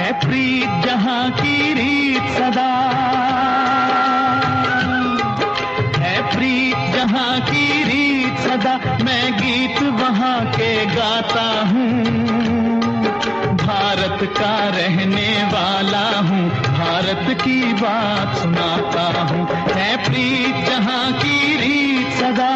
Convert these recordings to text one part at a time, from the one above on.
है प्रीत जहाँ की रीत सदा, है प्रीत जहाँ की रीत सदा, मैं गीत वहाँ के गाता हूँ। भारत का रहने वाला हूँ, भारत की बात सुनाता हूँ। है प्रीत जहाँ की रीत सदा।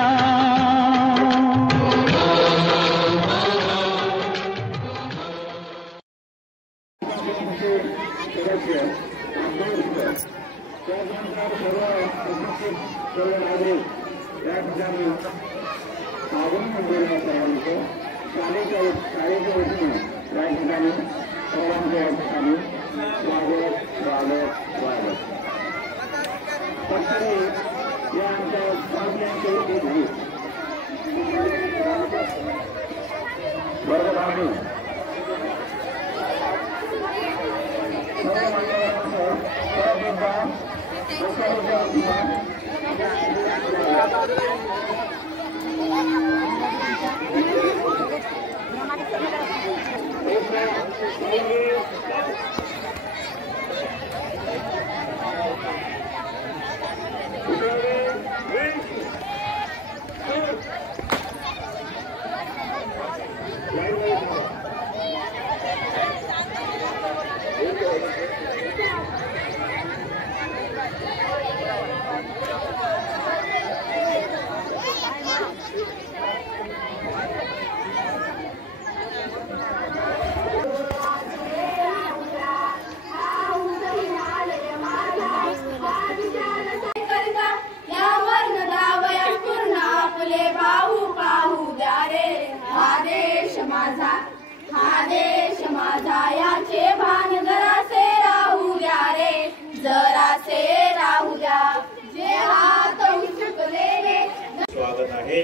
स्वागत आहे।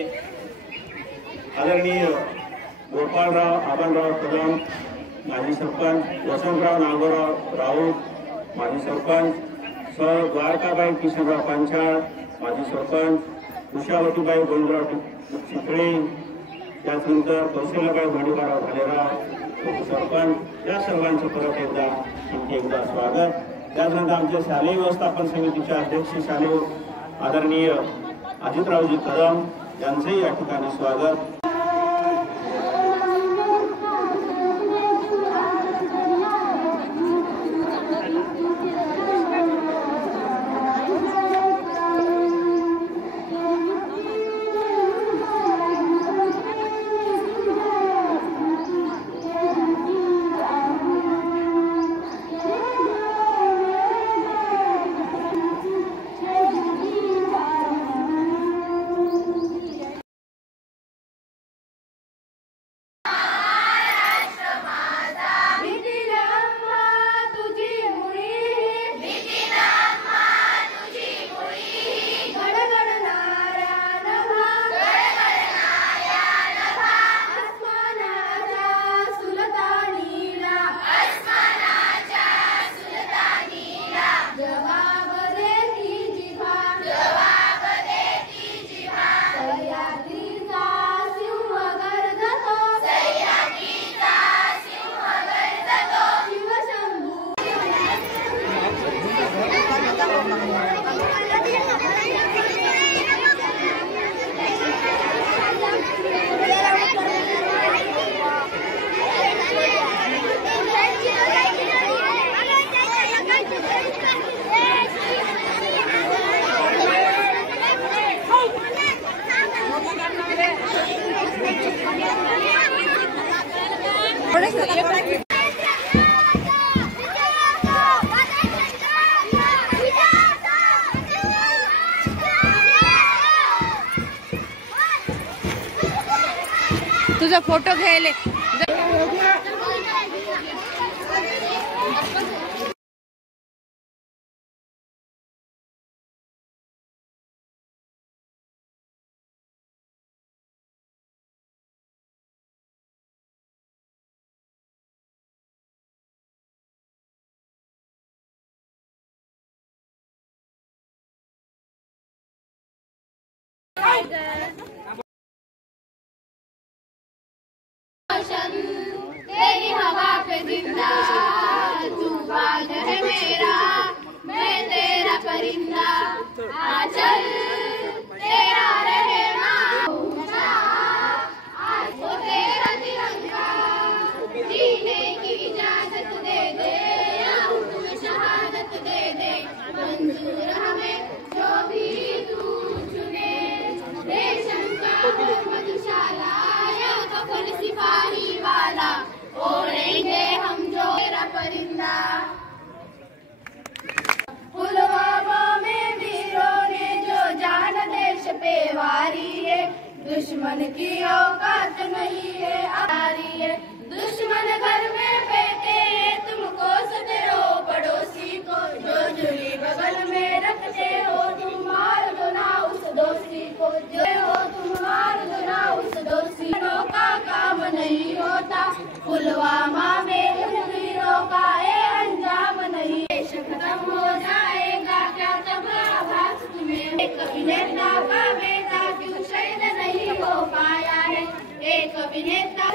आदरणीय गोपाळराव आबांराव कदम माजी सरपंच, वसंतराव नागोराव राऊत माजी सरपंच, सर द्वारकाबाई किशनराव पांचाळ माजी सरपंच, उषावतीबाई गोविंदराव चिखळे, त्यानंतर कौशल्याबाई भांडीपाराव भालेराव सरपंच, या सर्वांचे परत एकदा आणखी एकदा स्वागत। त्यानंतर आमच्या शालेय व्यवस्थापन समितीचे अध्यक्ष शालेय आदरणीय अजितरावजी कदम यांचेही या ठिकाणी स्वागत। तुझा फोटो घ्यायले तेरी हवा पे जिंदा परिंदा आचल तेरा रहमान आज को तेरा तिरंगा जीने की इजाजत दे दे या हुक्म शहादत दे दे मंजूर हमें जो भी तू चुने रेशम का हो मधुशाला या कफन सिपाही वाला ओढ़ेंगे हम जो तेरा परिंदा। पुलवामा में वीरों ने जो जान देश पे वारी है दुश्मन की औकात नहीं है आरी है दुश्मन घर में बैठे हैं तुमको सदरो पड़ोसी को जो जुली बगल में रखते हो तुम मार दो ना उस दोषी को जो हो तुम मार दो ना उस दोषी का काम नहीं होता पुलवामा में उन वीरों का अंजाम नहीं देश खत्म हो जाएगा क्या तब आभास तुम्हें एक अभिनेता का बेटा क्यों शहीद नहीं हो पाया है एक अभिनेता